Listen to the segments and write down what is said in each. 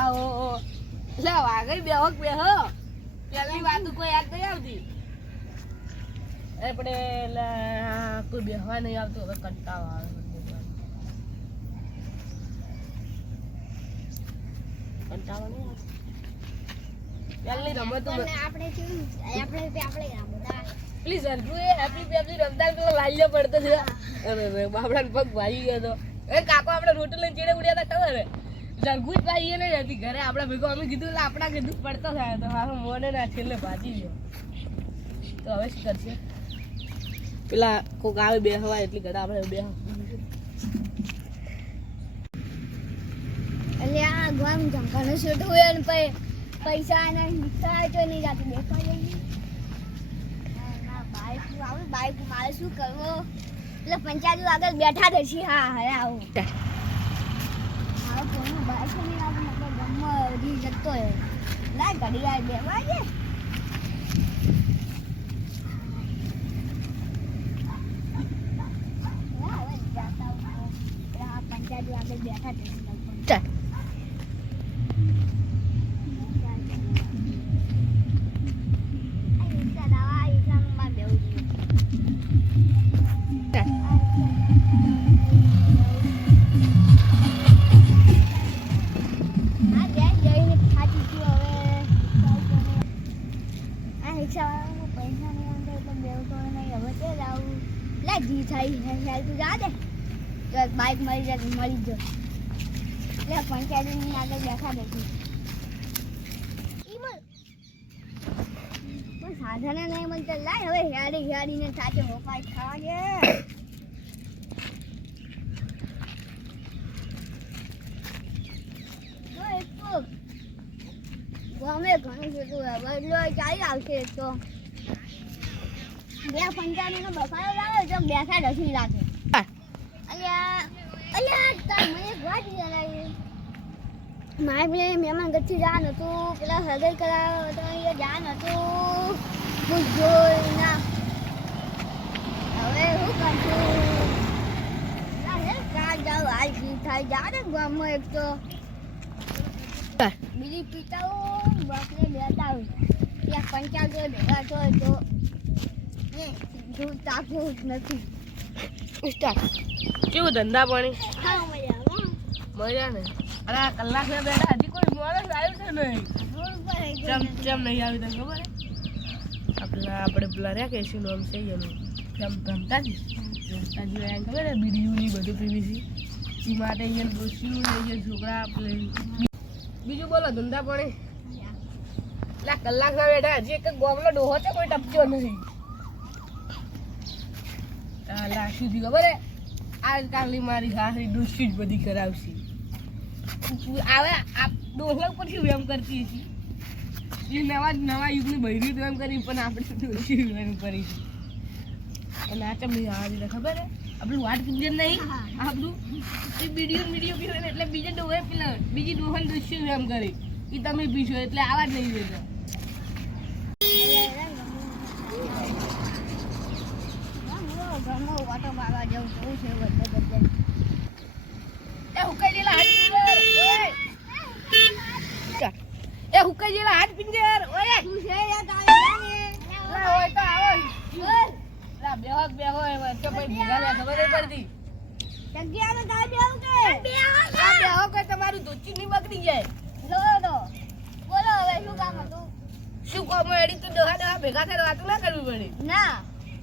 આવો લે વાગઈ બેહો કે બેહો? પેલી વાત કોઈ યાદ નહીં આવતી. આપણે કોઈ બેહવા નહીં આવતું હવે કંટાળો આવે. કંટાળો નહીં આવતો. પેલી રમતો આપણે આપણે આપણે રમતા. પ્લીઝ અર્જુ એ હેપી પેપી રમતા પેલો લાલ્યો પડતો છે અરે રે બાપડાને પગ ભાઈ ગયો તો એ કાકો આપણે રોટલી લઈને ચીડે ઉડ્યા હતા, ખબર? હે જરગુજ ભાઈ નહીં હતી ઘરે. આપણા ભેગો અમે કીધું એટલે આપણા કીધું પડતો થાય તો મારો મોને ના છેલ્લે ભાજી ગયો. તો હવે શું કરશે? પેલા કોક આવે બે હવા એટલી ઘરે, આપણે બે એટલે આ ગામ જંગલનું છૂટું હોય ને પૈસા અને રિક્ષા તો નહીં જાતું. દેખાય નહીં બાઈક મારે શું કરવો? એટલે પંચાયત આગળ બેઠા થશે હા હવે આવું. મારો બાઈક નહીં નકર ગામમાં હજી જતો હોય ના ઘડી વાર બે વાગે પંચાયત આગળ બેઠા લગભગ. મળી જાય, તો મળી જ એટલે પંચાયતની આગળ બેઠા બેઠી. પણ સાધન નહીં તો લાય, હવે હેડી, હેડીને સાચે મોપાઈ ખાવા દે તો ગમે ઘણું બધું બદલો ચાલી આવશે તો. બે પંચાણું નો બફારો લાવે તો બેઠા ડસી લાગે અલ્યા અલ્યા તાર મને વાત જણાવી મારે પેલા મહેમાન ગચ્છી જવાનું હતું પેલા હૃદય કરાવ તો અહીંયા જવાનું હતું. હું જોઈ ના. હવે શું કરશું કાલ હાલ જી થાય જા ને ગામમાં એક તો. બીજી પિતાઓ બાપને બેતા હોય. ત્યાં પંચાયત ભેગા થયો તો. ને સીધું તાકવું જ નથી સ્ટાર્ટ કેવું ધંધા પાણી? મજા ને. અરે આ કલાક ને બેઠા હજી કોઈ માણસ આવ્યું છે નહીં. ચમ ચમ નહીં આવ્યું તને ખબર આપણા આપણે પેલા રહ્યા કે એસી નામ છે એનું. ચમ ભમતાજી ભમતાજી ખબર બીડીયું ની બધું પીવીસી એ માટે અહીંયા ડોસીયું ને અહીંયા છોકરા આપણે બીજું બોલો ધંધા પાણી? એટલે કલાક ના બેઠા હજી એક ગોમલો ડોહો છે કોઈ ટપક્યો નથી. લાશી થી ખબર આજકાલની મારી સાસરી ડોસી જ બધી કરાવશે. આવે, આ ડોહલા ઉપરથી કરતી હતી એ નવા નવા યુગની બૈરી એમ કરી પણ આપણે ડોસી વેમ કરી અને આ ખબર હે? આપણું વાટ કીધે નહીં. આપણું એ બીડીઓ બીડીઓ પીવે એટલે બીજે ડોહે બીજી ડોહન ડોસી વેમ કરી. એ તમે પીશો એટલે આવા જ નહીં દેતા ઘરમાં વાટો મારવા જવું જવું છે બધે બધે એ હુકાઈ હાથ એ હુકાઈ જેલા હાથ પિંજર ઓય! શું છે યાર તારે ઓય તો આવો. લા બેહો બેહો એમાં તો ભાઈ ભેગા લે ખબર નહીં પડતી જગ્યામાં તારે બેવું કે? આ બેહો કે તમારું ધોતી ની બગડી જાય. લો તો બોલો હવે શું કામ હતું? શું કોમ એડી તું ડોહા ડોહા ભેગા થઈને વાતો ના કરવી પડે. ના.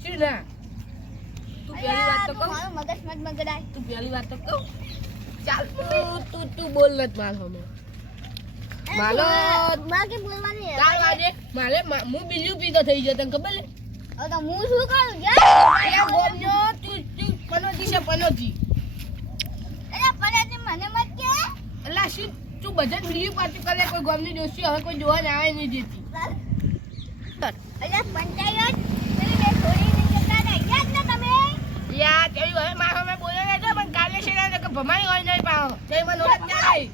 શું ના? પહેલી વાત તો કહું. મારું મગજ મત બગડાય તું પહેલી વાત તો કહું. ચાલ તું તું તું બોલ નત માલ. હમે માલો બાકી બોલવાની ચાર વાગે મારે હું બીજું પીતો થઈ ગયો તને ખબર છે? હવે તો હું શું કરું? યાર અહીંયા ગોમજો તું તું પનોતી છે પનોતી અરે પરાજી મને મત કે. અલા શું તું બધા બીજું પાછું કરે? કોઈ ગોમની દોસ્તી હવે કોઈ જોવા જ આવે નહીં દેતી અરે પંચાયત પેલી બે છોડીને જતા હતા યાદ ને તમે યા તેવી હવે મારા મેં બોલે નહીં તો પણ કાલે છે ને કે ભમાઈ હોય તે મને ઓળખ ના આવી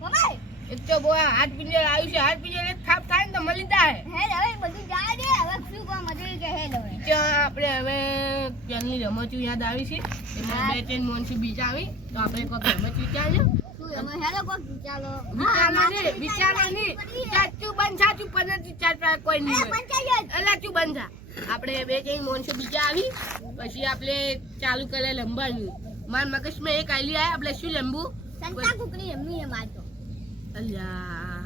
મમાઈ એક તો બોયા હાથ પિંજર આવ્યું છે હાથ પિંજર એક થાપ થાય ને તો મળી જાય. હે હવે બધું જાય દે હવે શું કો હતું કે હે હવે. ત્યાં આપણે હવે ત્યાંની રમતું યાદ આવી છે? એમાં બે ત્રણ મોનસી બીજા આવી. તો આપણે કોક ચાલો બંધ. થા આપણે બે ત્રણ મોનસી બીજા આવી. પછી આપણે ચાલુ કરે લંબાનું માર મગજમાં એક આઈલી આય આપણે શું લેમ્બુ સંતા કુકની એમની એ મારતો અલ્યા.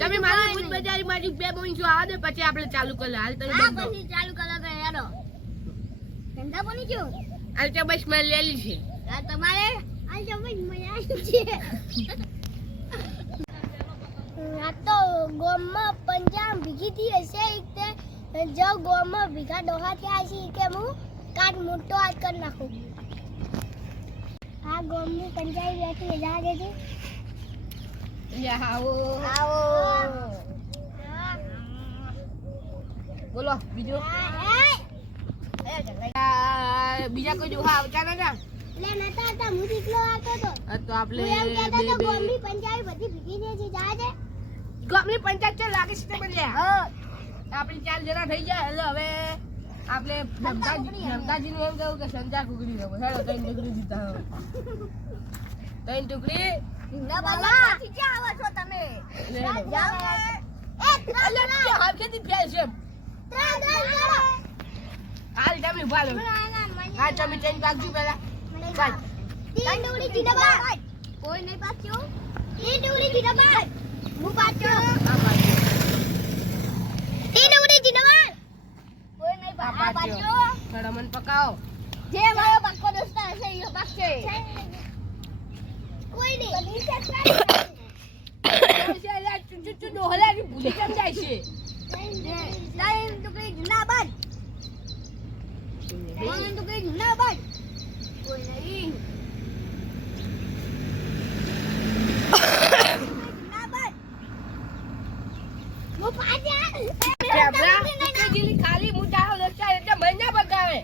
તમે મારી ભૂત બજારી મારી બે મોનસી આવે ને પછી આપણે ચાલુ કર હાલ તમે હા પછી ચાલુ કર કે હેડો સંતા બની જો હાલ તો બસ મેં લેલી છે. આ તમારે? હાલ તો બસ મજા છે. આ તો ગોમમાં પંજાબ ભીગી થી હશે એક તે. જો ગોમમાં ભીગા ડોહા થયા છે કે હું કાટ મોટો આજ કરી નાખું. આ ગોમની પંચાયત બેઠી જા દે છે આવો. આવો. બોલો બીજો. બીજા કોઈ જોવા આવતા નતા? લે નતા હતા હું દીકલો આવતો તો. તો આપણે બે બે. ગોમની પંચાયત બધી ભીગી છે જા દે ગામની પંચાયત છે લાગે છે તે હા. આપણી ચાલ જરા થઈ જાય એટલે હવે આપણે જમતાજી જમતાજીનું એમ કહ્યું કે સંજા કુકડી રમો હેડો ત્રણ ટુકડી હવે. ત્રણ ટુકડી? ના બાલા! ક્યાં આવો છો તમે? ત્રણ છે ત્રણ ત્રણ કરો હાલ તમે હા ત્રણ પહેલા. બાદ કોઈ નહીં બાદ હું પાછો આ બાજુ. તીન ડુંગળી જીતે બાદ કોઈ નહીં આ પા- આ બાજુ. પાછો થોડા મને પકાવો જે મારો પક્કો દોસ્તાર છે એ પાકશે કોઈ નહીં. ડોહલાની ભૂલી કેમ જાય છે? ત્રણ ટુકડી જૂના બાદ. તો કઈ જૂના બાદ. કોઈ નહીં જૂના બાદ હું પાછા કેબલા, ઉકેજીલી ખાલી મુઠાઓ લગતા એટલે મહિના પકાવે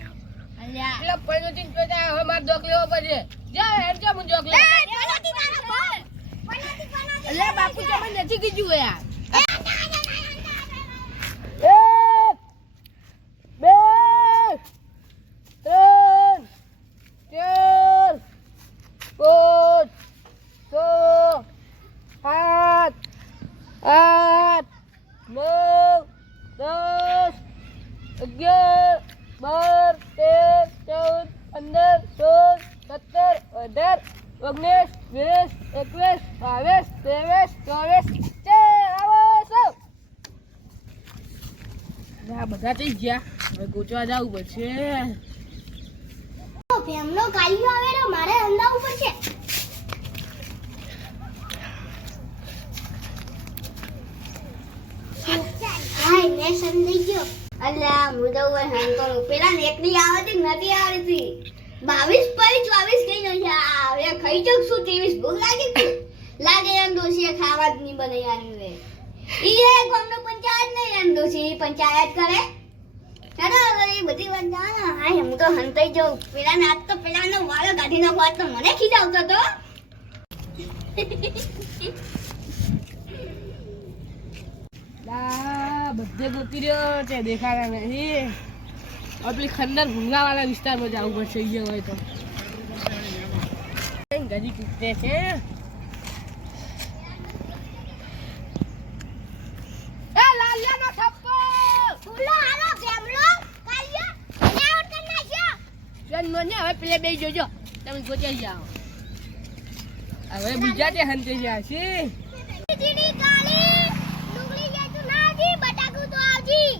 અલ્યા એટલે પૈણુથી જ પેટા હવે મારે જોક લેવો પડશે જા હેડ જા હું જોક લેવા. અલ્યા બાપુ તમને નથી કીધું યાર એક બે ત્રણ ચાર પાંચ છ સાત આઠ નવ દસ અગિયાર બાર તેર ચૌદ પંદર સોળ સત્તર અઢાર ઓગણીસ વીસ એકવીસ બાવીસ ત્રેવીસ ચોવીસ આવો સૌ આ બધા થઈ ગયા. હવે ગોચવા જવું પડશે. ફેમનો કાલિયો આવેલો મારે અંદાવું પડશે. હાય મેં સમજી ગયો. અલ્યા હું તો હવે હેંગતો પેલા નેકડી આવતી નથી આવતી? બાવીસ પર ચોવીસ કઈ નથી આવે ખાઈ ચક શું ત્રેવીસ. ભૂખ લાગી લાગે એમ દોશી ખાવા જ નહીં બને યાર રે ઈ ગામનો પંચાયત નહીં એમ દોશી પંચાયત કરે. ચાલો, હવે એ પેલા નાચ તો પેલાનો વાળો કાઢી નાખો તો મને ખીજાવતો તો. બધે ગોતી રહ્યો છે ભૂંગાવાળા વિસ્તારમાં જવું પડશે એ લાલિયાનો થપ્પો ફૂલો હાલો કેમલો કાલિયો મને આઉટ કરી નાખ્યો જન્મ મને હવે પેલે બે જોજો. તમે ગોચાઈ જાઓ. હવે બીજા તે હંતે ગયા છે. જીની કાળી ડુંગળી જે તું ના તો આવજી.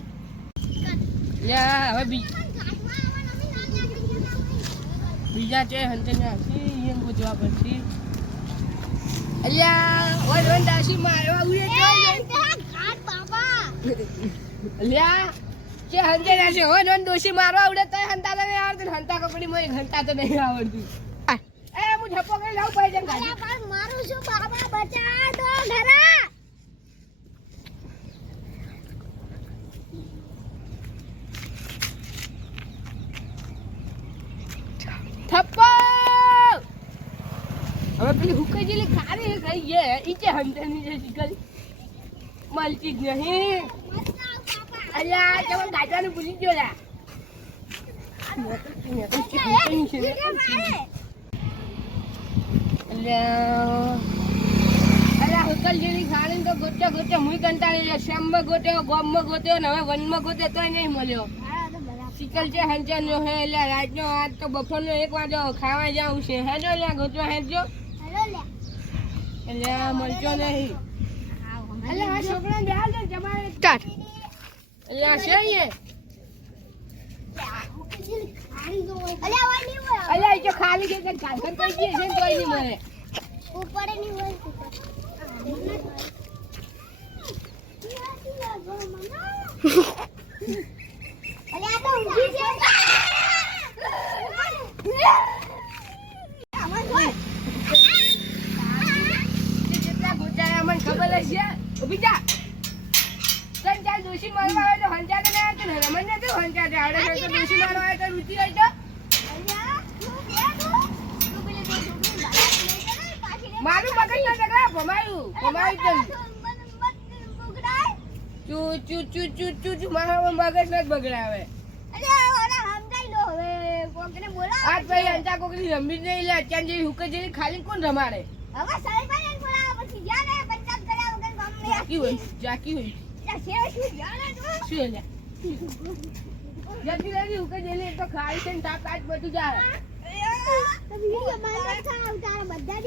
યા હવે બી- બીજા તે હંતે ગયા છે એમ ગોચવા પડશે. અલ્યા ઓય ઓય મારવા ઉડે જોઈ ઘાટ બાબા લ્યા કે હંતે ના છે હોય નોન દોશી મારવા ઉડે તો હંતા તો નહીં આવડતું ને હંતા કપડી માં હંતા તો નહીં આવડતી. એ હું ઝપકો કરી લાવું પડી જાય ગાડી પણ મારું શું બાબા બચા દો ઘરા થપ્પો હવે પેલી હુકાઈ જેલી ખારી ખાઈ ગયા ઈ જે હંતે ની જે શીખરી. મળતી જ નહીં. અલ્યા તમે ગાજવાનું ભૂલી ગયો લા. અલ્યા હોટલ જેવી ખાણી તો ગોતે ગોતે મુઈ કંટાળી ગયો ગોત્યો ગોમમાં ગોત્યો ને હવે વનમાં ગોત્યો તોય નહીં મળ્યો શીતલ છે હંચનનો હે એટલે રાતનો આજ તો બપોરનો એક વાજો ખાવા જાવું છે હેજો લ્યા ગોતવા હેજો એટલે એટલે આ છોકરાને સ્ટાર્ટ એટલે અલ્યા જો ખાલી છે કાંકર કઈ ગઈ છે તોય નહીં મળે. ઉપરની હોય. અલે આ તો ઊંઘી છે આમાં જોઈ તે જેટલા ગોચારા અમને ખબર જ છે ઊભી જા તન ચાલ દોશી મારવા આવે તો હંચાતે ના આવતો ને રમણ ને તો હંચાતે આવડે છે તો દોશી મારવા આવે તો રુચિ હોય તો અલ્યા તું બે તું તું પેલી બે છોકરી બાળા લઈ જાય પાછી લે મારું મગજ ના ટકરા ભમાયું ભમાયું તન ચુ ચુ ચુ ચુ ચુ ચુ મારા મગજ ન બગડાવે લો આજ ભાઈ અંતા કોકની રમી જ નહીં લે અત્યાર જેવી હુકે જેવી ખાલી કોણ રમાડે? હવે સરપંચ બોલાવો પછી જ્યાં ને પંચાયત કર્યા વગર ગામમાં જાકી હોય જાકી હોય. શું એટલે જતી રહી હુકે જેલી તો ખાલી છે ને તાપ તાપ બધું જાય બધા